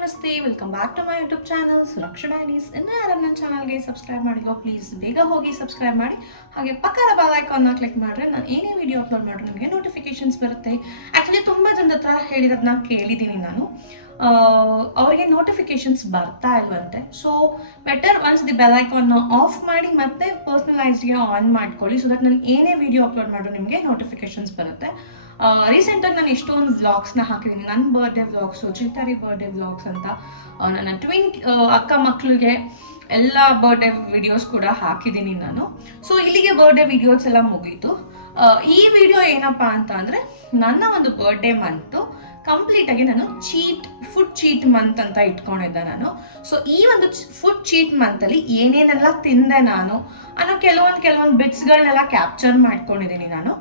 ನಮಸ್ತೆ welcome back to my YouTube channel Suraksha dailies ಇನ್ನ ಯಾರು ನನ್ನ ಚಾನಲ್ಗೆ ಸಬ್ಸ್ಕ್ರೈಬ್ ಮಾಡಿಲ್ಲ ಪ್ಲೀಸ್ ಬೇಗ ಹೋಗಿ ಸಬ್ಸ್ಕ್ರೈಬ್ ಮಾಡಿ. ಹಾಗೆ ಪಕ್ಕದ ಬೆಲ್ ಐಕಾನ್ನ ಕ್ಲಿಕ್ ಮಾಡಿದ್ರೆ ನಾನು ಏನೇ ವಿಡಿಯೋ ಅಪ್ಲೋಡ್ ಮಾಡಿದ್ರೆ ನಿಮಗೆ ನೋಟಿಫಿಕೇಶನ್ಸ್ ಬರುತ್ತೆ. ಆ್ಯಕ್ಚುಲಿ ತುಂಬ ಜನದ ಹತ್ರ ಹೇಳಿರೋದನ್ನ ಕೇಳಿದ್ದೀನಿ ನಾನು. ಅವರಿಗೆ ನೋಟಿಫಿಕೇಶನ್ಸ್ ಬರ್ತಾ ಇಲ್ವಂತೆ. So better once the bell ಐಕಾನ್ನ off ಮಾಡಿ ಮತ್ತೆ ಪರ್ಸ್ನಲೈಸ್ಗೆ ಆನ್ ಮಾಡ್ಕೊಳ್ಳಿ ಸೊ ದಟ್ ನಾನು ಏನೇ ವಿಡಿಯೋ ಅಪ್ಲೋಡ್ ಮಾಡಿದ್ರು ನಿಮಗೆ ನೋಟಿಫಿಕೇಶನ್ಸ್ ಬರುತ್ತೆ. ರೀಸೆಂಟಾಗಿ ನಾನು ಎಷ್ಟೊಂದು ವ್ಲಾಗ್ಸ್ನ ಹಾಕಿದ್ದೀನಿ ನನ್ನ ಬರ್ಡೇ ವ್ಲಾಗ್ಸು ಚಿತ್ತಾರಿ ಬರ್ಡೇ ವ್ಲಾಗ್ಸ್ ಅಂತ. ನನ್ನ ಟ್ವಿನ್ ಅಕ್ಕ ಮಕ್ಕಳಿಗೆ ಎಲ್ಲ ಬರ್ಡೇ ವಿಡಿಯೋಸ್ ಕೂಡ ಹಾಕಿದ್ದೀನಿ ನಾನು. ಸೊ ಇಲ್ಲಿಗೆ ಬರ್ಡೇ ವಿಡಿಯೋಸ್ ಎಲ್ಲ ಮುಗೀತು. ಈ ವಿಡಿಯೋ ಏನಪ್ಪ ಅಂತ ಅಂದರೆ, ನನ್ನ ಒಂದು ಬರ್ಡೇ ಮಂತು ಕಂಪ್ಲೀಟಾಗಿ ನಾನು ಚೀಟ್ ಫುಡ್ ಚೀಟ್ ಮಂತ್ ಅಂತ ಇಟ್ಕೊಂಡಿದ್ದೆ ನಾನು. ಸೊ ಈ ಒಂದು ಫುಡ್ ಚೀಟ್ ಮಂತಲ್ಲಿ ಏನೇನೆಲ್ಲ ತಿಂದೆ ನಾನು ಅನ್ನೋ ಕೆಲವೊಂದು ಕೆಲವೊಂದು ಬಿಟ್ಸ್ಗಳನ್ನೆಲ್ಲ ಕ್ಯಾಪ್ಚರ್ ಮಾಡ್ಕೊಂಡಿದ್ದೀನಿ ನಾನು.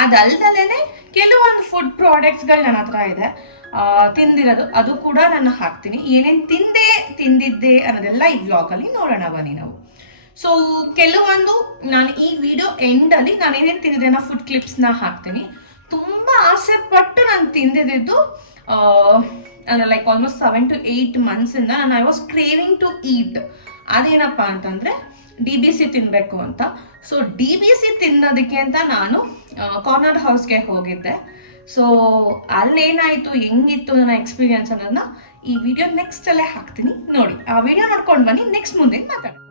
ಅದಲ್ದಲೇ ಕೆಲವೊಂದು ಫುಡ್ ಪ್ರಾಡಕ್ಟ್ಸ್ಗಳು ನನ್ನ ಹತ್ರ ಇದೆ. ತಿಂದಿರೋದು. ಅದು ಕೂಡ ನಾನು ಹಾಕ್ತೀನಿ. ಏನೇನು ತಿಂದೆ, ತಿಂದಿದ್ದೆ ಅನ್ನೋದೆಲ್ಲ ಈ ವ್ಲಾಗಲ್ಲಿ ನೋಡೋಣ. ಬನ್ನಿ ನಾವು. ಸೊ ಕೆಲವೊಂದು ನಾನು ಈ ವಿಡಿಯೋ ಎಂಡಲ್ಲಿ ನಾನು ಏನೇನು ತಿಂದಿದ್ದೆ ಅನ್ನೋ ಫುಡ್ ಕ್ಲಿಪ್ಸ್ನ ಹಾಕ್ತೀನಿ. ತುಂಬ ಆಸೆ ಪಟ್ಟು ನಾನು ತಿಂದಿದ್ದು like almost seven to eight ಮಂತ್ಸಿಂದ ನಾನು I was craving to eat ಅದೇನಪ್ಪ ಅಂತಂದರೆ ಡಿ ಬಿ ಸಿ ತಿನ್ನಬೇಕು ಅಂತ. ಸೊ ಡಿ ಬಿ ಸಿ ತಿನ್ನೋದಕ್ಕೆ ಅಂತ ನಾನು ಕಾರ್ನರ್ ಹೌಸ್ಗೆ ಹೋಗಿದ್ದೆ. ಸೊ ಅಲ್ಲೇನಾಯಿತು, ಹೆಂಗಿತ್ತು ನನ್ನ ಎಕ್ಸ್ಪೀರಿಯನ್ಸ್ ಅನ್ನೋದನ್ನ ಈ ವಿಡಿಯೋ ನೆಕ್ಸ್ಟ್ ಅಲ್ಲೇ ಹಾಕ್ತೀನಿ. ನೋಡಿ, ಆ ವಿಡಿಯೋ ನೋಡ್ಕೊಂಡು ಬನ್ನಿ ನೆಕ್ಸ್ಟ್ ಮುಂದೆ ಮಾತಾಡೋಣ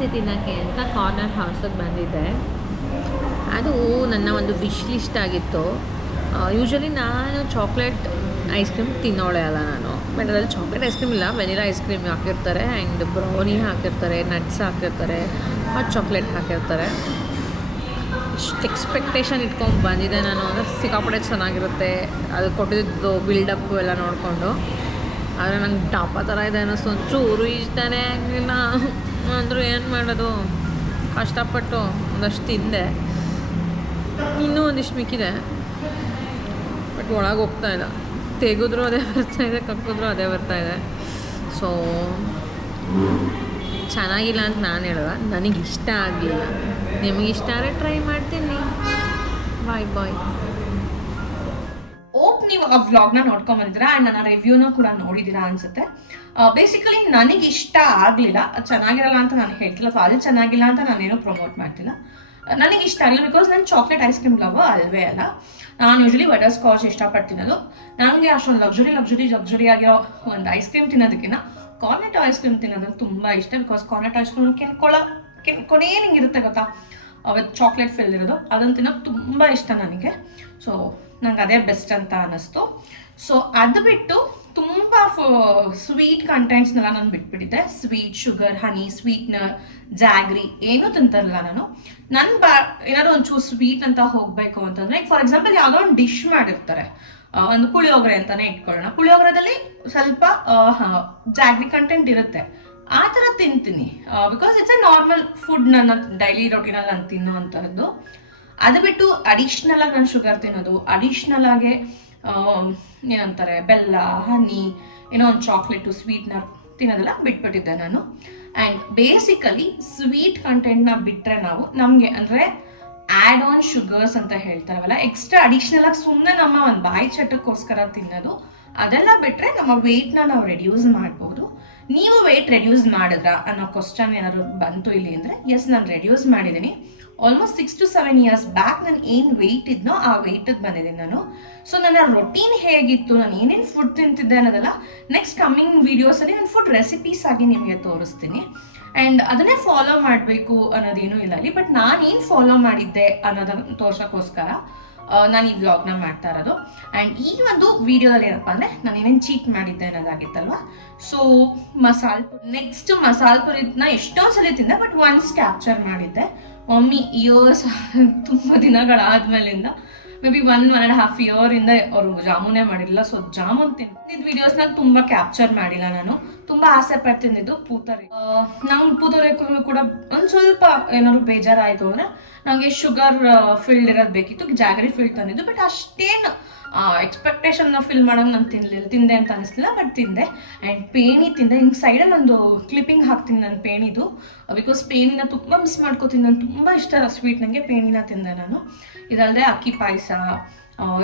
ಡಿ ಬಿ ಸಿ ತಿನ್ನೋಕ್ಕೆ ಅಂತ ಕಾರ್ನರ್ ಹೌಸಿಗೆ ಬಂದಿದ್ದೆ. ಅದು ನನ್ನ ಒಂದು ವಿಶ್ ಲಿಸ್ಟ್ ಆಗಿತ್ತು. ಯೂಶ್ವಲಿ ನಾನು ಚಾಕ್ಲೇಟ್ ಐಸ್ ಕ್ರೀಮ್ ತಿನ್ನೋಳೆ ಅಲ್ಲ ನಾನು. ಬಟ್ ಅದರಲ್ಲಿ ಚಾಕ್ಲೇಟ್ ಐಸ್ ಕ್ರೀಮ್ ಇಲ್ಲ ವೆನಿಲಾ ಐಸ್ ಕ್ರೀಮ್ ಹಾಕಿರ್ತಾರೆ ಆ್ಯಂಡ್ ಬ್ರೌನಿ ಹಾಕಿರ್ತಾರೆ ನಟ್ಸ್ ಹಾಕಿರ್ತಾರೆ ಹಾಟ್ ಚಾಕ್ಲೇಟ್ ಹಾಕಿರ್ತಾರೆ. ಇಷ್ಟು ಎಕ್ಸ್ಪೆಕ್ಟೇಷನ್ ಇಟ್ಕೊಂಡು ಬಂದಿದ್ದೆ ನಾನು. ಅಂದರೆ ಸಿಕ್ಕಾಪಟ್ಟೆ ಚೆನ್ನಾಗಿರುತ್ತೆ. ಅದು ಕೊಟ್ಟಿದ್ದು ಬಿಲ್ಡಪ್ ಎಲ್ಲ ನೋಡಿಕೊಂಡು. ಆದರೆ ನಂಗೆ ಡಾಪ ಥರ ಇದೆ ಅನ್ನಿಸ್ತು ಒಂಚೂರು ಇಷ್ಟನೇ ಆಗಲಿಲ್ಲ. ಅಂದರೂ ಏನು ಮಾಡೋದು? ಕಷ್ಟಪಟ್ಟು ಒಂದಷ್ಟು ತಿಂದೆ. ಇನ್ನೂ ಒಂದಿಷ್ಟು ಮಿಕ್ಕಿದೆ. ಬಟ್ ಒಳಗೆ ಹೋಗ್ತಾ ಇಲ್ಲ. ತೆಗೆದ್ರು ಅದೇ ಬರ್ತಾ ಇದೆ, ಕಕ್ಕಿದ್ರು ಅದೇ ಬರ್ತಾ ಇದೆ. ಸೊ ಚೆನ್ನಾಗಿಲ್ಲ ಅಂತ ನಾನು ಹೇಳುವ ನನಗಿಷ್ಟ ಆಗಲಿಲ್ಲ. ನಿಮಗೆ ಇಷ್ಟ ಆದರೆ ಟ್ರೈ ಮಾಡ್ತೀನಿ. ಬಾಯ್ ಬಾಯ್ ಆ ವ್ಲಾಗ್ನ ನೋಡ್ಕೊಂಡ್ ಬಂದಿದ್ದೀರಾ ಆ್ಯಂಡ್ ನನ್ನ ರಿವ್ಯೂನ ಕೂಡ ನೋಡಿದ್ದೀರಾ ಅನ್ಸುತ್ತೆ. ಬೇಸಿಕಲಿ ನನಗೆ ಇಷ್ಟ ಆಗಲಿಲ್ಲ. ಚೆನ್ನಾಗಿರಲ್ಲ ಅಂತ ನಾನು ಹೇಳ್ತಿಲ್ಲ. ಸೊ ಅದು ಚೆನ್ನಾಗಿಲ್ಲ ಅಂತ ನಾನೇನು ಪ್ರಮೋಟ್ ಮಾಡ್ತಿಲ್ಲ. ನನಗೆ ಇಷ್ಟ ಆಗಲಿಲ್ಲ ಬಿಕಾಸ್ ನಾನು ಚಾಕ್ಲೇಟ್ ಐಸ್ ಕ್ರೀಮ್ ಲವ್ ಅಲ್ವೇ ಅಲ್ಲ. ನಾನು ಯೂಶಲಿ ಬಟರ್ ಸ್ಕಾಚ್ ಇಷ್ಟಪಡ್ತೀನದು ನನಗೆ ಅಷ್ಟೊಂದು ಲಕ್ಸುರಿ ಲಕ್ಸುರಿ ಲಕ್ಸುರಿ ಆಗಿರೋ ಒಂದು ಐಸ್ ಕ್ರೀಮ್ ತಿನ್ನೋದಕ್ಕಿಂತ ಕಾರ್ನೆಟ್ ಐಸ್ ಕ್ರೀಮ್ ತಿನ್ನೋದಕ್ಕೆ ತುಂಬ ಇಷ್ಟ ಬಿಕಾಸ್ ಕಾರ್ನೆಟ್ ಐಸ್ ಕ್ರೀಮ್ ಕೆನ್ಕೊಳ್ಳೋ ಕೆನ್ ಕೊನೆಯೇ ಹಿಂಗಿರುತ್ತೆ ಗೊತ್ತಾ ಅವತ್ತು ಚಾಕ್ಲೇಟ್ ಫಿಲ್ ಇರೋದು. ಅದನ್ನು ತಿನ್ನೋಕೆ ತುಂಬ ಇಷ್ಟ ನನಗೆ. ಸೊ ನಂಗೆ ಅದೇ ಬೆಸ್ಟ್ ಅಂತ ಅನ್ನಿಸ್ತು. ಸೊ ಅದು ಬಿಟ್ಟು ತುಂಬ ಸ್ವೀಟ್ ಕಂಟೆಂಟ್ಸ್ನೆಲ್ಲ ನಾನು ಬಿಟ್ಬಿಟ್ಟಿದ್ದೆ. Sweet sugar honey sweetener jaggery ಏನೂ ತಿಂತಾರಲ್ಲ ನಾನು. ನನ್ನ ಬಾ, ಏನಾದ್ರು ಒಂಚೂರು ಸ್ವೀಟ್ ಅಂತ ಹೋಗಬೇಕು ಅಂತಂದ್ರೆ ಫಾರ್ ಎಕ್ಸಾಂಪಲ್ ಯಾವುದೋ ಒಂದು ಡಿಶ್ ಮಾಡಿರ್ತಾರೆ. ಒಂದು ಪುಳಿಯೋಗರೆ ಅಂತಾನೆ ಇಟ್ಕೊಳ್ಳೋಣ. ಪುಳಿಯೋಗರದಲ್ಲಿ ಸ್ವಲ್ಪ ಜಾಗ್ರಿ ಕಂಟೆಂಟ್ ಇರುತ್ತೆ. ಆ ಥರ ತಿಂತೀನಿ. Because it's a normal food ನನ್ನ ಡೈಲಿ ರೊಟೀನಲ್ಲಿ ನಾನು ತಿನ್ನುವಂಥದ್ದು ಅದು ಬಿಟ್ಟು ಅಡಿಷ್ನಲ್ ಆಗಿ ನಾನು ಶುಗರ್ ತಿನ್ನೋದು ಅಡಿಷ್ನಲ್ ಆಗಿ ಏನಂತಾರೆ, ಬೆಲ್ಲ ಹನಿ ಏನೋ ಒಂದು ಚಾಕ್ಲೇಟು ಸ್ವೀಟ್ನ ತಿನ್ನೋದೆಲ್ಲ ಬಿಟ್ಬಿಟ್ಟಿದ್ದೆ ನಾನು. ಆ್ಯಂಡ್ ಬೇಸಿಕಲಿ ಸ್ವೀಟ್ ಕಂಟೆಂಟ್ನ ಬಿಟ್ಟರೆ ನಾವು ನಮಗೆ ಅಂದರೆ ಆ್ಯಡ್ ಆನ್ ಶುಗರ್ಸ್ ಅಂತ ಹೇಳ್ತಾರವಲ್ಲ ಎಕ್ಸ್ಟ್ರಾ ಅಡಿಷ್ನಲ್ ಆಗಿ ಸುಮ್ಮನೆ ನಮ್ಮ ಒಂದು ಬಾಯಿ ಚಟಕ್ಕೋಸ್ಕರ ತಿನ್ನೋದು, ಅದೆಲ್ಲ ಬಿಟ್ಟರೆ ನಮ್ಮ ವೆಯ್ಟ್ನ ನಾವು ರೆಡ್ಯೂಸ್ ಮಾಡ್ಬೋದು. ನೀವು ವೆಯ್ಟ್ ರೆಡ್ಯೂಸ್ ಮಾಡಿದ್ರಾ ಅನ್ನೋ ಕ್ವಶನ್ ಏನಾದರೂ ಬಂತು ಇಲ್ಲಿ ಅಂದರೆ ಎಸ್ ನಾನು ರೆಡ್ಯೂಸ್ ಮಾಡಿದ್ದೀನಿ. Almost six to seven years back ನಾನು ಏನು ವೆಯ್ಟ್ ಇದ್ನೋ ಆ ವೆಯ್ಟಿಗೆ ಬಂದಿದ್ದೀನಿ ನಾನು. ಸೊ ನನ್ನ ರೊಟೀನ್ ಹೇಗಿತ್ತು, ನಾನು ಏನೇನು ಫುಡ್ ತಿಂತಿದ್ದೆ ಅನ್ನೋದೆಲ್ಲ ನೆಕ್ಸ್ಟ್ ಕಮ್ಮಿಂಗ್ ವೀಡಿಯೋಸಲ್ಲಿ ನಾನು ಫುಡ್ ರೆಸಿಪೀಸ್ ಆಗಿ ನಿಮಗೆ ತೋರಿಸ್ತೀನಿ. ಆ್ಯಂಡ್ ಅದನ್ನೇ ಫಾಲೋ ಮಾಡಬೇಕು ಅನ್ನೋದೇನು ಇಲ್ಲ ಅಲ್ಲಿ ಬಟ್ ನಾನೇನು ಫಾಲೋ ಮಾಡಿದ್ದೆ ಅನ್ನೋದನ್ನು ತೋರ್ಸೋಕ್ಕೋಸ್ಕರ ನಾನು ಈ ವ್ಲಾಗ್ನ ಮಾಡ್ತಾ ಇರೋದು. ಆ್ಯಂಡ್ ಈ ಒಂದು ವಿಡಿಯೋದಲ್ಲಿ ಏನಪ್ಪ ಅಂದರೆ ನಾನು ಏನೇನು ಚೀಟ್ ಮಾಡಿದ್ದೆ ಅನ್ನೋದಾಗಿತ್ತಲ್ವ? ಸೊ ಮಸಾಲ್ ನೆಕ್ಸ್ಟ್ ಮಸಾಲ್ ಪುರಿನ ಎಷ್ಟೋ ಸಲ ತಿಂದೆ ಬಟ್ ಒನ್ಸ್ ಕ್ಯಾಪ್ಚರ್ ಮಾಡಿದ್ದೆ. ಮಮ್ಮಿ ಇಯರ್ಸ್ ತುಂಬ ದಿನಗಳಾದ್ಮೇಲಿಂದ maybe one one and half ಇಯರಿಂದ ಅವರು ಜಾಮೂನೇ ಮಾಡಿರಲಿಲ್ಲ ಸೊ ಜಾಮೂನ್ ತಿಂದಿದ್ದ ವಿಡಿಯೋಸ್ನ ತುಂಬ ಕ್ಯಾಪ್ಚರ್ ಮಾಡಿಲ್ಲ ನಾನು. ತುಂಬ ಆಸೆ ಪಡ್ತಿದ್ದು ಪೂತರೆ. ನಮ್ಮ ಪೂತರೇಕರು ಕೂಡ ಒಂದು ಸ್ವಲ್ಪ ಏನಾದ್ರು ಬೇಜಾರಾಯಿತು ಅಂದರೆ ನನಗೆ ಶುಗರ್ ಫಿಲ್ಡ್ ಇರೋದು ಬೇಕಿತ್ತು ಜಾಗರಿ ಫಿಲ್ಡ್ ತಂದಿದ್ದು. ಬಟ್ ಅಷ್ಟೇನು ಎಕ್ಸ್ಪೆಕ್ಟೇಷನ್ನ ಫಿಲ್ ಮಾಡೋಂಗೆ ನಾನು ತಿನ್ಲಿಲ್ಲ ತಿಂದೆ ಅಂತ ಅನಿಸ್ಲಿಲ್ಲ ಬಟ್ ತಿಂದೆ. ಆ್ಯಂಡ್ ಪೇಣಿ ತಿಂದೆ. ಹಿಂಗೆ ಸೈಡಲ್ಲಿ ಒಂದು ಕ್ಲಿಪ್ಪಿಂಗ್ ಹಾಕ್ತೀನಿ ನಾನು ಪೇಣಿದು. ಬಿಕಾಸ್ ಪೇಣಿನ ತುಂಬ ಮಿಸ್ ಮಾಡ್ಕೋತೀನಿ. ನಾನು ತುಂಬ ಇಷ್ಟ ಸ್ವೀಟ್ ನನಗೆ ಪೇಣಿನ ತಿಂದೆ ನಾನು. ಇದಲ್ಲದೆ ಅಕ್ಕಿ ಪಾಯಸ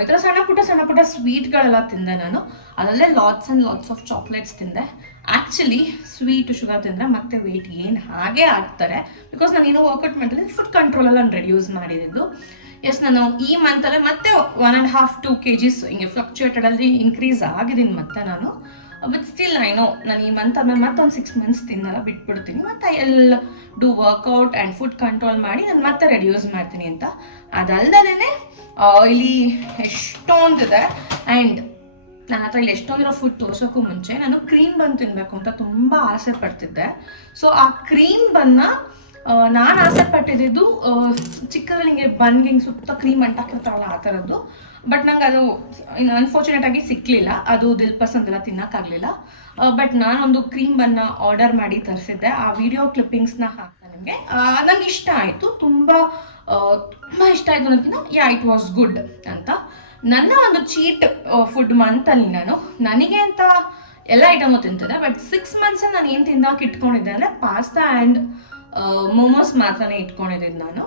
ಈ ಥರ ಸಣ್ಣ ಪುಟ್ಟ ಸಣ್ಣ ಪುಟ್ಟ ಸ್ವೀಟ್ಗಳೆಲ್ಲ ತಿಂದೆ ನಾನು. ಅದಲ್ಲದೆ lots and lots of chocolates ತಿಂದೆ. ಆ್ಯಕ್ಚುಲಿ ಸ್ವೀಟ್ ಶುಗರ್ ತಿಂದರೆ ಮತ್ತೆ ವೆಯ್ಟ್ ಏನು ಹಾಗೆ ಆಗ್ತಾರೆ. ಬಿಕಾಸ್ ನಾನು ಏನೋ ವರ್ಕೌಟ್ ಮಾಡಿದ್ರೆ ಫುಡ್ ಕಂಟ್ರೋಲಲ್ಲಿ ನಾನು ರೆಡ್ಯೂಸ್ ಮಾಡಿದ್ದು ಎಸ್ ನಾನು ಈ ಮಂತಲ್ಲೇ ಮತ್ತೆ one and half two K Gs ಹಿಂಗೆ ಫ್ಲಕ್ಚುಯೇಟೆಡಲ್ಲಿ ಇನ್ಕ್ರೀಸ್ ಆಗಿದ್ದೀನಿ ಮತ್ತೆ ನಾನು. ಬಟ್ ಸ್ಟಿಲ್ ಐ ನೋ ನಾನು ಈ ಮಂತ್ ಮತ್ತೆ ಒಂದು ಸಿಕ್ಸ್ ಮಂತ್ಸ್ ತಿನ್ನಲ್ಲ, ಬಿಟ್ಬಿಡ್ತೀನಿ. ಮತ್ತೆ L do workout and food control ಮಾಡಿ ನಾನು ಮತ್ತೆ ರೆಡ್ಯೂಸ್ ಮಾಡ್ತೀನಿ ಅಂತ. ಅದಲ್ದಲೇ ಇಲ್ಲಿ ಎಷ್ಟೊಂದಿದೆ. ಆ್ಯಂಡ್ ನನ್ನ ಹತ್ರ ಇಲ್ಲಿ ಎಷ್ಟೊಂದಿರೋ ಫುಡ್ ತೋರ್ಸೋಕ್ಕೂ ಮುಂಚೆ ನಾನು ಕ್ರೀಮ್ ಬನ್ ತಿನ್ನಬೇಕು ಅಂತ ತುಂಬ ಆಸೆ ಪಡ್ತಿದ್ದೆ. ಸೊ ಆ ಕ್ರೀಮ್ ಬನ್ನ ನಾನು ಆಸೆ ಪಟ್ಟಿದ್ದು ಚಿಕ್ಕಗಳಿಗೆ ಹಿಂಗೆ ಬನ್ಗೆ ಹಿಂಗೆ ಸುತ್ತ ಕ್ರೀಮ್ ಅಂಟಾಕಿರ್ತಾವಲ್ಲ ಆ ಥರದ್ದು ಬಟ್ ನಂಗೆ ಅದು ಅನ್ಫಾರ್ಚುನೇಟ್ ಆಗಿ ಸಿಕ್ಕಲಿಲ್ಲ ಅದು ದಿಲ್ ಪಸಂದ್ ಎಲ್ಲ ತಿನ್ನೋಕ್ಕಾಗಲಿಲ್ಲ. ಬಟ್ ನಾನೊಂದು ಕ್ರೀಮ್ ಬನ್ನ ಆರ್ಡರ್ ಮಾಡಿ ತರಿಸಿದ್ದೆ. ಆ ವಿಡಿಯೋ ಕ್ಲಿಪ್ಪಿಂಗ್ಸ್ನ ಹಾಕ್ತಾ ನಿಮಗೆ. ನಂಗೆ ಇಷ್ಟ ಆಯಿತು. ತುಂಬ ತುಂಬ ಇಷ್ಟ ಆಯಿತು ಅನ್ನೋದಕ್ಕಿಂತ ಯಾ ಇಟ್ ವಾಸ್ ಗುಡ್ ಅಂತ. ನನ್ನ ಒಂದು ಚೀಟ್ ಫುಡ್ ಮಂತಲ್ಲಿ ನಾನು, ನನಗೆ ಅಂತ ಎಲ್ಲ ಐಟಮು ತಿಂತದೆ ಬಟ್ ಸಿಕ್ಸ್ ಮಂತ್ಸ್ ನಾನು ಏನು ತಿನ್ನೋಕೆ ಇಟ್ಕೊಂಡಿದ್ದೆ ಅಂದರೆ ಪಾಸ್ತಾ ಆ್ಯಂಡ್ ಮೋಮೋಸ್ ಮಾತ್ರನೇ ಇಟ್ಕೊಂಡಿದ್ದೀನಿ ನಾನು.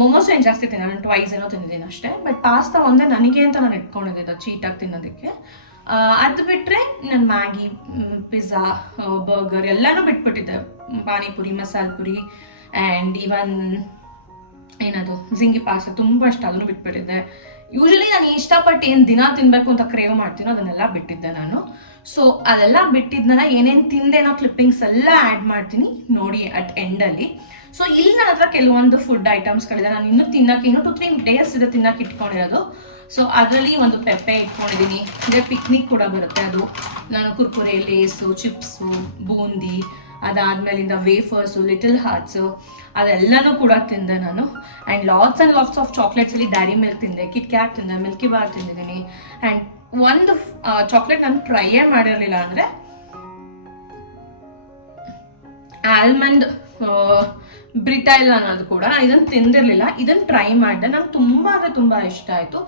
ಮೋಮೋಸ್ ಏನು ಜಾಸ್ತಿ ತಿನ್ನ ನಾನು ಟ್ವೈಸ್ ಏನೋ ತಿಂದಿದ್ದೀನಿ ಅಷ್ಟೇ. ಬಟ್ ಪಾಸ್ತಾ ಒಂದೇ ನನಗೆ ಅಂತ ನಾನು ಇಟ್ಕೊಂಡಿದ್ದೆ ಚೀಟಾಗಿ ತಿನ್ನೋದಕ್ಕೆ. ಅದು ಬಿಟ್ಟರೆ ನಾನು ಮ್ಯಾಗಿ ಪಿಜ್ಜಾ ಬರ್ಗರ್ ಎಲ್ಲನೂ ಬಿಟ್ಬಿಟ್ಟಿದ್ದೆ. ಪಾನಿಪುರಿ, ಮಸಾಲ ಪುರಿ ಆ್ಯಂಡ್ ಈವನ್ ಏನದು ಜಿಂಗಿ ಪಾಸ್ತಾ ತುಂಬ ಇಷ್ಟ, ಅದನ್ನು ಬಿಟ್ಬಿಟ್ಟಿದ್ದೆ. ಯೂಶಲಿ ನಾನು ಇಷ್ಟಪಟ್ಟು ಏನು ದಿನ ತಿನ್ನಬೇಕು ಅಂತ ಕ್ರೇವ್ ಮಾಡ್ತೀನೋ ಅದನ್ನೆಲ್ಲ ಬಿಟ್ಟಿದ್ದೆ ನಾನು. ಸೊ ಅದೆಲ್ಲ ಬಿಟ್ಟಿದ್ದನ್ನ ಏನೇನು ತಿಂದೇನೋ ಕ್ಲಿಪ್ಪಿಂಗ್ಸ್ ಎಲ್ಲ ಆ್ಯಡ್ ಮಾಡ್ತೀನಿ ನೋಡಿ ಅಟ್ ಎಂಡಲ್ಲಿ ಸೊ ಇಲ್ಲಿ ನನ್ನ ಹತ್ರ ಕೆಲವೊಂದು ಫುಡ್ ಐಟಮ್ಸ್ಗಳಿದೆ ನಾನು ಇನ್ನೂ ತಿನ್ನೋಕೆ ಇನ್ನೂ ಟು ತ್ರೀ ಡೇಸ್ ಇದೆ ತಿನ್ನೋಕೆ ಇಟ್ಕೊಂಡಿರೋದು. ಸೊ ಅದರಲ್ಲಿ ಒಂದು ಪೆಪ್ಪೆ ಇಟ್ಕೊಂಡಿದ್ದೀನಿ. ಇದೆ ಪಿಕ್ನಿಕ್ ಕೂಡ ಬರುತ್ತೆ ಅದು. ನಾನು ಕುರ್ಕುರೆ ಲೇಸು ಚಿಪ್ಸು ಬೂಂದಿ ಅದಾದ್ಮೇಲಿಂದ ವೇಫರ್ಸು ಲಿಟಲ್ ಹಾರ್ಟ್ಸು ಅದೆಲ್ಲನೂ ಕೂಡ ತಿಂದೆ ನಾನು. And lots and lots of ಚಾಕ್ಲೇಟ್ಸಲ್ಲಿ ಡ್ಯಾರಿ milk ತಿಂದೆ ಕಿಟ್ ಕ್ಯಾಟ್ ತಿಂದೆ ಮಿಲ್ಕಿ ಬಾರ್ ತಿಂದಿದ್ದೀನಿ. ಆ್ಯಂಡ್ ಒಂದು ಚಾಕ್ಲೇಟ್ ನಾನು ಟ್ರೈಯೇ ಮಾಡಿರಲಿಲ್ಲ ಅಂದರೆ ಆಲ್ಮಂಡ್ ಬ್ರಿಟೈಲ್ ಅನ್ನೋದು ಕೂಡ ಇದನ್ನು ತಿಂದಿರಲಿಲ್ಲ. ಇದನ್ನು ಟ್ರೈ ಮಾಡಿದೆ. ನಂಗೆ ತುಂಬ ಅಂದರೆ ತುಂಬ ಇಷ್ಟ ಆಯಿತು.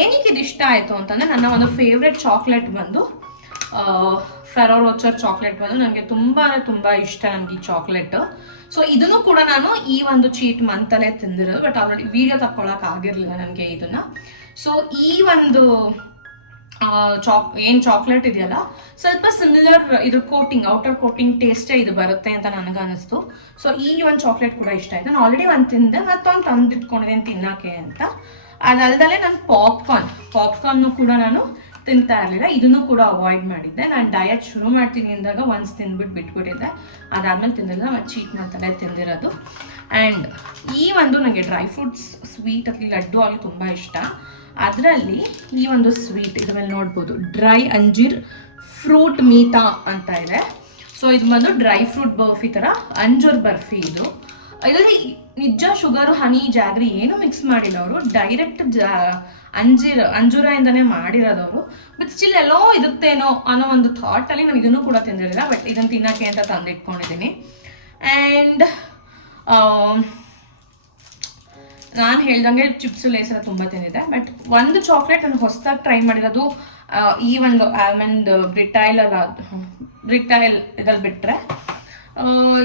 ಏನಕ್ಕೆ ಇದು ಇಷ್ಟ ಆಯಿತು ಅಂತಂದರೆ ನನ್ನ ಒಂದು ಫೇವ್ರೆಟ್ ಚಾಕ್ಲೇಟ್ ಬಂದು ಫೆರೋ ರೋಚರ್ ಚಾಕ್ಲೇಟ್ ಬಂದು ನನಗೆ ತುಂಬ ತುಂಬ ಇಷ್ಟ ನನಗೆ ಈ ಚಾಕ್ಲೇಟ್ ಸೊ ಇದನ್ನು ಕೂಡ ನಾನು ಈ ಒಂದು ಚೀಟ್ ಮಂತಲ್ಲೇ ತಿಂದಿರೋದು ಬಟ್ ಆಲ್ರೆಡಿ ವಿಡಿಯೋ ತಗೊಳಕ್ ಆಗಿರಲಿಲ್ಲ ನನಗೆ ಇದನ್ನು. ಸೊ ಈ ಒಂದು ಚಾಕ್ ಏನು ಚಾಕ್ಲೇಟ್ ಇದೆಯಲ್ಲ, ಸ್ವಲ್ಪ ಸಿಮಿಲರ್ ಇದ್ರ ಕೋಟಿಂಗ್ ಔಟರ್ ಕೋಟಿಂಗ್ ಟೇಸ್ಟೇ ಇದು ಬರುತ್ತೆ ಅಂತ ನನಗೆ ಅನಿಸ್ತು. ಸೊ ಈ ಒಂದು ಚಾಕ್ಲೇಟ್ ಕೂಡ ಇಷ್ಟ ಆಯ್ತು. ನಾನು ಆಲ್ರೆಡಿ ಒಂದು ತಿಂದೆ, ಮತ್ತೊಂದು ತಂದಿಟ್ಕೊಂಡಿದ್ದೀನಿ ತಿನ್ನೋಕ್ಕೆ ಅಂತ. ಅದಲ್ದಲ್ಲೇ ನಾನು ಪಾಪ್ಕಾರ್ನ್ ಪಾಪ್ಕಾರ್ನು ಕೂಡ ನಾನು ತಿಂತಾ ಇರಲಿಲ್ಲ. ಇದನ್ನು ಕೂಡ ಅವಾಯ್ಡ್ ಮಾಡಿದ್ದೆ. ನಾನು ಡಯಟ್ ಶುರು ಮಾಡ್ತೀನಿ ಅಂದಾಗ ಒನ್ಸ್ ತಿಂದ್ಬಿಟ್ಟು ಬಿಟ್ಬಿಟ್ಟಿದ್ದೆ. ಅದಾದಮೇಲೆ ತಿಂದಿಲ್ಲ. ಮತ್ತು ಚೀಟ್ ಮಾಡ್ತಾರೆ ತಿಂದಿರೋದು. ಆ್ಯಂಡ್ ಈ ಒಂದು ನನಗೆ ಡ್ರೈ ಫ್ರೂಟ್ಸ್ ಸ್ವೀಟ್ ಅಲ್ಲಿ ಲಡ್ಡು ಆಗಲಿ ತುಂಬ ಇಷ್ಟ. ಅದರಲ್ಲಿ ಈ ಒಂದು ಸ್ವೀಟ್ ಇದ್ರ ಮೇಲೆ ನೋಡ್ಬೋದು. ಡ್ರೈ ಅಂಜೀರ್ ಫ್ರೂಟ್ ಮೀತಾ ಅಂತ ಇದೆ. ಸೊ ಇದು ಬಂದು ಡ್ರೈ ಫ್ರೂಟ್ ಬರ್ಫಿ ಥರ ಅಂಜೂರ್ ಬರ್ಫಿ ಇದು. ಇದರಲ್ಲಿ ನಿಜ ಶುಗರು, ಹನಿ, ಜಾಗ್ರಿ ಏನು ಮಿಕ್ಸ್ ಮಾಡಿಲ್ಲ ಅವರು. ಡೈರೆಕ್ಟ್ ಜಾ ಅಂಜೀರ ಇಂದಾನೆ ಮಾಡಿರೋದವರು ಬಟ್ ಸ್ಟಿಲ್ ಎಲ್ಲೋ ಇರುತ್ತೇನೋ ಅನ್ನೋ ಒಂದು ಥಾಟಲ್ಲಿ ನಾನು ಇದನ್ನು ಕೂಡ ತಿಂದಿರಲಿಲ್ಲ. ಬಟ್ ಇದನ್ನು ತಿನ್ನೋಕ್ಕೆ ಅಂತ ತಂದಿಟ್ಕೊಂಡಿದ್ದೀನಿ. ಆ್ಯಂಡ್ ನಾನು ಹೇಳ್ದಂಗೆ ಚಿಪ್ಸು ಲೇಸ್ ಎಲ್ಲ ತುಂಬ ತಿಂದಿದ್ದೆ. ಬಟ್ ಒಂದು ಚಾಕ್ಲೇಟ್ ನಾನು ಹೊಸದಾಗಿ ಟ್ರೈ ಮಾಡಿರೋದು ಈ ಒಂದು ಆಲ್ಮಂಡ್ ಬ್ರಿಟೈಲ್ ಅಲ್ಲ ಬ್ರಿಟೈಲ್ ಇದ್ರಲ್ಲಿ ಬಿಟ್ಟರೆ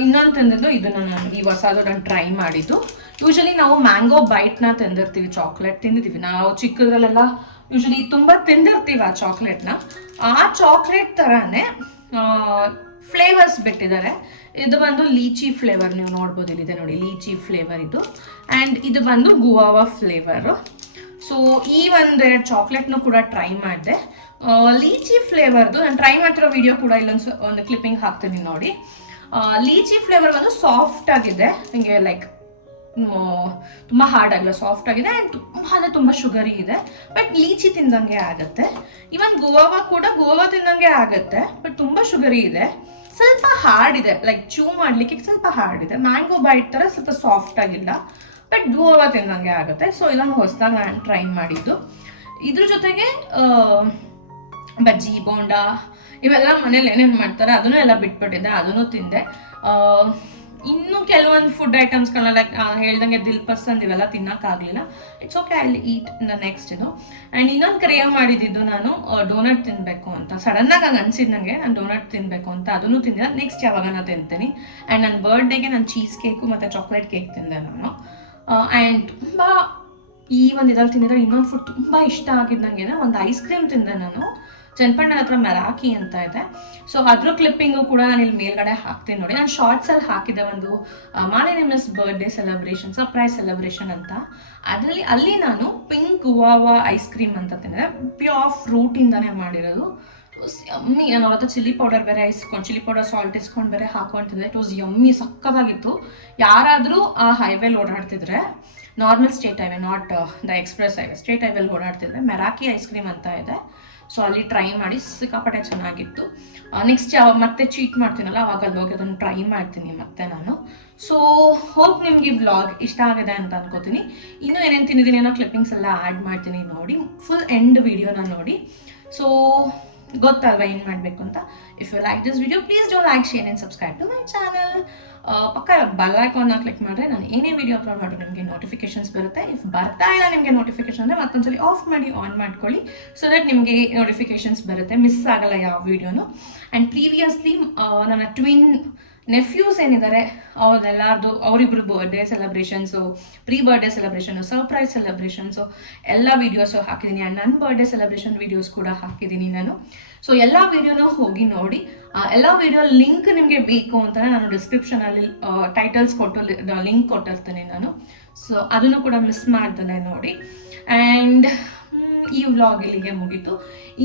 ಇನ್ನೊಂದು ತಂದಿದ್ದು ಇದನ್ನು ನಾನು ಈ ಹೊಸದು ಟ್ರೈ ಮಾಡಿದ್ದು. ಯೂಶಲಿ ನಾವು ಮ್ಯಾಂಗೋ ಬೈಟ್ನ ತಂದಿರ್ತೀವಿ ಚಾಕ್ಲೇಟ್ ತಿಂದಿದ್ದೀವಿ ನಾವು ಚಿಕ್ಕದ್ರಲ್ಲೆಲ್ಲ ಯೂಶಲಿ ತುಂಬ ತಿಂದಿರ್ತೀವಿ ಆ ಚಾಕ್ಲೇಟ್ನ ಆ ಚಾಕ್ಲೇಟ್ ಥರನೇ ಫ್ಲೇವರ್ಸ್ ಬಿಟ್ಟಿದ್ದಾರೆ. ಇದು ಬಂದು ಲೀಚಿ ಫ್ಲೇವರ್ ನೀವು ನೋಡ್ಬೋದು ಇಲ್ಲಿದೆ ನೋಡಿ, ಲೀಚಿ ಫ್ಲೇವರ್ ಇದು. ಆ್ಯಂಡ್ ಇದು ಬಂದು ಗುವಾವಾ ಫ್ಲೇವರು ಸೊ ಈ ಒಂದೆರಡು ಚಾಕ್ಲೇಟ್ನು ಕೂಡ ಟ್ರೈ ಮಾಡಿದೆ. ಲೀಚಿ ಫ್ಲೇವರ್ದು ನಾನು ಟ್ರೈ ಮಾಡ್ತಿರೋ ವಿಡಿಯೋ ಕೂಡ ಇಲ್ಲೊಂದು ಒಂದು ಕ್ಲಿಪ್ಪಿಂಗ್ ಹಾಕ್ತೀನಿ ನೋಡಿ. ಲೀಚಿ ಫ್ಲೇವರ್ ಬಂದು ಸಾಫ್ಟ್ ಆಗಿದೆ. ಹಿಂಗೆ ಲೈಕ್ ತುಂಬ ಹಾರ್ಡ್ ಆಗಿಲ್ಲ ಸಾಫ್ಟ್ ಆಗಿದೆ ಆ್ಯಂಡ್ ತುಂಬ, ಅಂದರೆ ತುಂಬ ಶುಗರಿ ಇದೆ. ಬಟ್ ಲೀಚಿ ತಿಂದಂಗೆ ಆಗುತ್ತೆ. ಇವನ್ ಗೋವಾ ಕೂಡ ಗೋವಾ ತಿಂದಂಗೆ ಆಗುತ್ತೆ ಬಟ್ ತುಂಬ ಶುಗರಿ ಇದೆ. ಸ್ವಲ್ಪ ಹಾರ್ಡ್ ಇದೆ ಲೈಕ್ ಚೂ ಮಾಡ್ಲಿಕ್ಕೆ ಸ್ವಲ್ಪ ಹಾರ್ಡ್ ಇದೆ. ಮ್ಯಾಂಗೋ ಬೈಟ್ ಥರ ಸ್ವಲ್ಪ ಸಾಫ್ಟ್ ಆಗಿಲ್ಲ ಬಟ್ ಗೋವಾ ತಿಂದಂಗೆ ಆಗುತ್ತೆ. ಸೊ ಇದನ್ನು ಹೊಸದಾಗಿ ನಾನು ಟ್ರೈ ಮಾಡಿದ್ದು. ಇದ್ರ ಜೊತೆಗೆ ಬಜ್ಜಿ, ಬೋಂಡ ಇವೆಲ್ಲ ಮನೇಲಿ ಏನೇನು ಮಾಡ್ತಾರೆ ಅದನ್ನು ಎಲ್ಲ ಬಿಟ್ಬಿಟ್ಟಿದ್ದೆ, ಅದನ್ನು ತಿಂದೆ. ಇನ್ನು ಕೆಲವೊಂದು ಫುಡ್ ಐಟಮ್ಸ್ಗಳನ್ನ ಲೈಕ್ ಹೇಳ್ದಂಗೆ ದಿಲ್ ಪಸಂದ್ ಇವೆಲ್ಲ ತಿನ್ನೋಕ್ಕಾಗಲಿಲ್ಲ ಇಟ್ಸ್ ಓಕೆ ಐ ಈಟ್ನ ನೆಕ್ಸ್ಟ್ ಇದು. ಆ್ಯಂಡ್ ಇನ್ನೊಂದು ಕ್ರಿಯೆ ಮಾಡಿದ್ದು ನಾನು ಡೋನಟ್ ತಿನ್ನಬೇಕು ಅಂತ. ಸಡನ್ನಾಗಿ ಹಂಗೆ ಅನ್ಸಿದ್ ನನಗೆ ನಾನು ಡೋನಟ್ ತಿನ್ನಬೇಕು ಅಂತ, ಅದನ್ನು ತಿಂದಿಲ್ಲ ನೆಕ್ಸ್ಟ್ ಯಾವಾಗ ನಾನು ತಿಂತೀನಿ. ಆ್ಯಂಡ್ ನನ್ನ ಬರ್ಡೇಗೆ ನಾನು ಚೀಸ್ ಕೇಕು ಮತ್ತು ಚಾಕ್ಲೇಟ್ ಕೇಕ್ ತಿಂದೆ ನಾನು. ಆ್ಯಂಡ್ ತುಂಬ ಈ ಒಂದು ಇದರಲ್ಲಿ ತಿಂದಿದ್ರೆ ಇನ್ನೊಂದು ಫುಡ್ ತುಂಬ ಇಷ್ಟ ಆಗಿದ್ದು ನನಗೆ ಒಂದು ಐಸ್ ಕ್ರೀಮ್ ತಿಂದೆ ನಾನು. ಚನ್ನಪಣ್ಣನ ಹತ್ರ ಮೆರಾಕಿ ಅಂತ ಇದೆ. ಸೊ ಅದ್ರ ಕ್ಲಿಪ್ಪಿಂಗು ಕೂಡ ನಾನು ಇಲ್ಲಿ ಮೇಲ್ಗಡೆ ಹಾಕ್ತೀನಿ ನೋಡಿ. ನಾನು ಶಾರ್ಟ್ಸಲ್ಲಿ ಹಾಕಿದ್ದೆ ಒಂದು ಮಾನೆ ನಿಮ್ಮಸ್ ಬರ್ಡೇ ಸೆಲೆಬ್ರೇಷನ್ ಸರ್ಪ್ರೈಸ್ ಸೆಲೆಬ್ರೇಷನ್ ಅಂತ. ಅದರಲ್ಲಿ ಅಲ್ಲಿ ನಾನು ಪಿಂಕ್ ಗುವಾವಾ ಐಸ್ ಕ್ರೀಮ್ ಅಂತ ತಿಂದೆ. ಪ್ಯೂರ್ ಫ್ರೂಟಿಂದನೇ ಮಾಡಿರೋದು. ಯಮ್ಮಿ ಏನೋ ಅವತ್ತು ಚಿಲ್ಲಿ ಪೌಡರ್ ಬೇರೆ ಇಸ್ಕೊಂಡು ಚಿಲ್ಲಿ ಪೌಡರ್ ಸಾಲ್ಟ್ ಇಸ್ಕೊಂಡು ಬೇರೆ ಹಾಕೊಂತಿದ್ದೆ. ಇಟ್ ವಾಸ್ ಯಮ್ಮಿ ಸಕ್ಕತ್ತಾಗಿತ್ತು ಯಾರಾದರೂ ಆ ಹೈವೇಲಿ ಓಡಾಡ್ತಿದ್ರೆ normal state highway not the express highway state ಹೈವೇಲಿ ಓಡಾಡ್ತಿದ್ರೆ ಮೆರಾಕಿ ಐಸ್ ಕ್ರೀಮ್ ಅಂತ ಇದೆ. ಸೊ ಅಲ್ಲಿ ಟ್ರೈ ಮಾಡಿ ಸಿಕ್ಕಾಪಟ್ಟೆ ಚೆನ್ನಾಗಿತ್ತು. ನೆಕ್ಸ್ಟ್ ಯಾವಾಗ ಮತ್ತೆ ಚೀಟ್ ಮಾಡ್ತೀನಲ್ಲ ಅವಾಗ ಅಲ್ಲಿ ಹೋಗಿ ಅದನ್ನು ಟ್ರೈ ಮಾಡ್ತೀನಿ ಮತ್ತೆ ನಾನು. ಸೊ ಹೋಪ್ ನಿಮ್ಗೆ ಈ ವ್ಲಾಗ್ ಇಷ್ಟ ಆಗಿದೆ ಅಂತ ಅನ್ಕೋತೀನಿ. ಇನ್ನೂ ಏನೇನು ತಿಂದಿದ್ದೀನಿ ಅನ್ನೋ ಕ್ಲಿಪ್ಪಿಂಗ್ಸ್ ಎಲ್ಲ ಆ್ಯಡ್ ಮಾಡ್ತೀನಿ ನೋಡಿ. ಫುಲ್ ಎಂಡ್ ವಿಡಿಯೋನ ನೋಡಿ. ಸೊ ಗೊತ್ತಲ್ವಾ ಏನು ಮಾಡಬೇಕು ಅಂತ. If you like this video please do like share and subscribe to my channel ಪಕ್ಕ ಬೆಲ್ ಕ್ಲಿಕ್ ಮಾಡಿದ್ರೆ ನಾನು ಏನೇ ವಿಡಿಯೋ ಅಪ್ಲೋಡ್ ಮಾಡಿದ್ರೆ ನಿಮಗೆ ನೋಟಿಫಿಕೇಶನ್ಸ್ ಬರುತ್ತೆ. ಇಫ್ ಬರ್ತಾ ಇಲ್ಲ ನಿಮಗೆ ನೋಟಿಫಿಕೇಶನ್ ಅಂದರೆ ಮತ್ತೊಂದ್ಸಲಿ ಆಫ್ ಮಾಡಿ ಆನ್ ಮಾಡ್ಕೊಳ್ಳಿ ಸೊ ದಟ್ ನಿಮಗೆ ನೋಟಿಫಿಕೇಶನ್ಸ್ ಬರುತ್ತೆ ಮಿಸ್ ಆಗಲ್ಲ ಯಾವ ವಿಡಿಯೋನು ಆ್ಯಂಡ್ ಪ್ರೀವಿಯಸ್ಲಿ ನನ್ನ ಟ್ವಿನ್ ನೆಫ್ಯೂಸ್ ಏನಿದ್ದಾರೆ, ಅವ್ರನ್ನೆಲ್ಲಾರ್ದು ಅವರಿಬ್ರು birthday celebrations pre birthday celebration surprise celebrations ಎಲ್ಲ ವೀಡಿಯೋಸು ಹಾಕಿದ್ದೀನಿ ಆ್ಯಂಡ್ ನನ್ನ ಬರ್ಡೇ ಸೆಲೆಬ್ರೇಷನ್ ವೀಡಿಯೋಸ್ ಕೂಡ ಹಾಕಿದ್ದೀನಿ ನಾನು. ಸೊ ಎಲ್ಲ ವೀಡಿಯೋನೂ ಹೋಗಿ ನೋಡಿ. ಎಲ್ಲ ವೀಡಿಯೋ ಲಿಂಕ್ ನಿಮಗೆ ಬೇಕು ಅಂತ ನಾನು ಡಿಸ್ಕ್ರಿಪ್ಷನಲ್ಲಿ ಟೈಟಲ್ಸ್ ಕೊಟ್ಟು ಲಿಂಕ್ ಕೊಟ್ಟಿರ್ತೇನೆ ನಾನು. ಸೊ ಅದನ್ನು ಕೂಡ ಮಿಸ್ ಮಾಡ್ದಲೇ ನೋಡಿ. ಆ್ಯಂಡ್ ಈ ವ್ಲಾಗ್ ಇಲ್ಲಿಗೆ ಮುಗೀತು.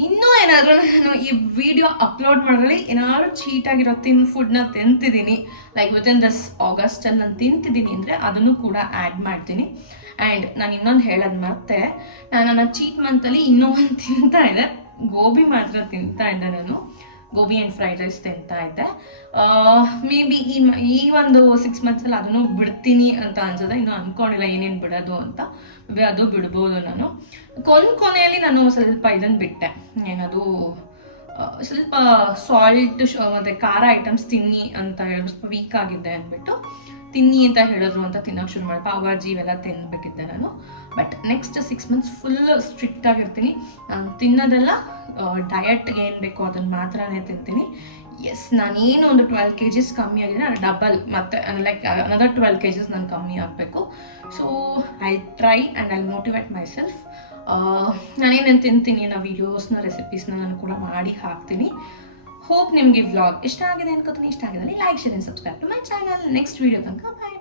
ಇನ್ನೂ ಏನಾದರೂ ನಾನು ಈ ವಿಡಿಯೋ ಅಪ್ಲೋಡ್ ಮಾಡೋದ್ರಲ್ಲಿ ಏನಾದ್ರು ಚೀಟಾಗಿರೋ ತಿನ್ ಫುಡ್ನ ತಿಂತಿದ್ದೀನಿ. ಲೈಕ್ ವಿತಿನ್ ದಸ್ ಆಗಸ್ಟಲ್ಲಿ ನಾನು ತಿಂತಿದ್ದೀನಿ ಅಂದರೆ ಅದನ್ನು ಕೂಡ ಆ್ಯಡ್ ಮಾಡ್ತೀನಿ. ಆ್ಯಂಡ್ ನಾನು ಇನ್ನೊಂದು ಹೇಳೋದು ಮತ್ತೆ, ನಾನು ನನ್ನ ಚೀಟ್ ಮಂತಲ್ಲಿ ಇನ್ನೂ ಒಂದು ತಿಂತಾ ಇದೆ ಗೋಬಿ ಮಾತ್ರ ತಿಂತಾ ಇದ್ದೆ ನಾನು. ಗೋಬಿ ಆ್ಯಂಡ್ ಫ್ರೈಡ್ ರೈಸ್ ತಿಂತಾ ಇದ್ದೆ. ಮೇ ಬಿ ಈ ಈ ಒಂದು ಸಿಕ್ಸ್ ಮಂತ್ಸಲ್ಲಿ ಅದನ್ನು ಬಿಡ್ತೀನಿ ಅಂತ ಅನ್ಸುತ್ತೆ ಇನ್ನು ಅಂದ್ಕೊಂಡಿಲ್ಲ ಏನೇನು ಬಿಡೋದು ಅಂತ ಅದು ಬಿಡ್ಬೋದು ನಾನು. ಕೊನೆ ಕೊನೆಯಲ್ಲಿ ನಾನು ಸ್ವಲ್ಪ ಇದನ್ನು ಬಿಟ್ಟೆ. ಏನದು ಸ್ವಲ್ಪ ಸಾಲ್ಟ್ ಮತ್ತು ಖಾರ ಐಟಮ್ಸ್ ತಿನ್ನಿ ಅಂತ ಹೇಳಿ, ಸ್ವಲ್ಪ ವೀಕ್ ಆಗಿದ್ದೆ ಅಂದ್ಬಿಟ್ಟು ತಿನ್ನಿ ಅಂತ ಹೇಳಿದ್ರು ಅಂತ ತಿನ್ನೋಕೆ ಶುರು ಮಾಡಿ ಪಾವ್ ಭಾಜಿ ಇವೆಲ್ಲ ತಿನ್ಬೇಕಿದ್ದೆ ನಾನು. But next six months full strict ಆಗಿರ್ತೀನಿ. ನಾನು ತಿನ್ನೋದೆಲ್ಲ ಡಯಟ್ಗೆ ಏನು ಬೇಕೋ ಅದನ್ನು ಮಾತ್ರನೇ ತಿಂತೀನಿ. ಎಸ್ ನಾನೇನು ಒಂದು ಟ್ವೆಲ್ ಕೆ ಜಿಸ್ ಕಮ್ಮಿ ಆಗಿದೆ ನಾನು ಡಬಲ್ ಮತ್ತು like another twelve K Gs ನಾನು ಕಮ್ಮಿ ಆಗಬೇಕು. So I try and I motivate myself ನಾನೇನೇನು ತಿಂತೀನಿ ಅನ್ನೋ ವೀಡಿಯೋಸ್ನ ರೆಸಿಪೀಸ್ನ ನಾನು ಕೂಡ ಮಾಡಿ ಹಾಕ್ತೀನಿ. ಹೋಪ್ ನಿಮಗೆ ವ್ಲಾಗ್ ಇಷ್ಟ ಆಗಿದೆ ಅನ್ಕೋತೀನಿ. ಇಷ್ಟ ಆಗಿದೆ like share and subscribe to my channel next video ತನಕ ಬಾಯ್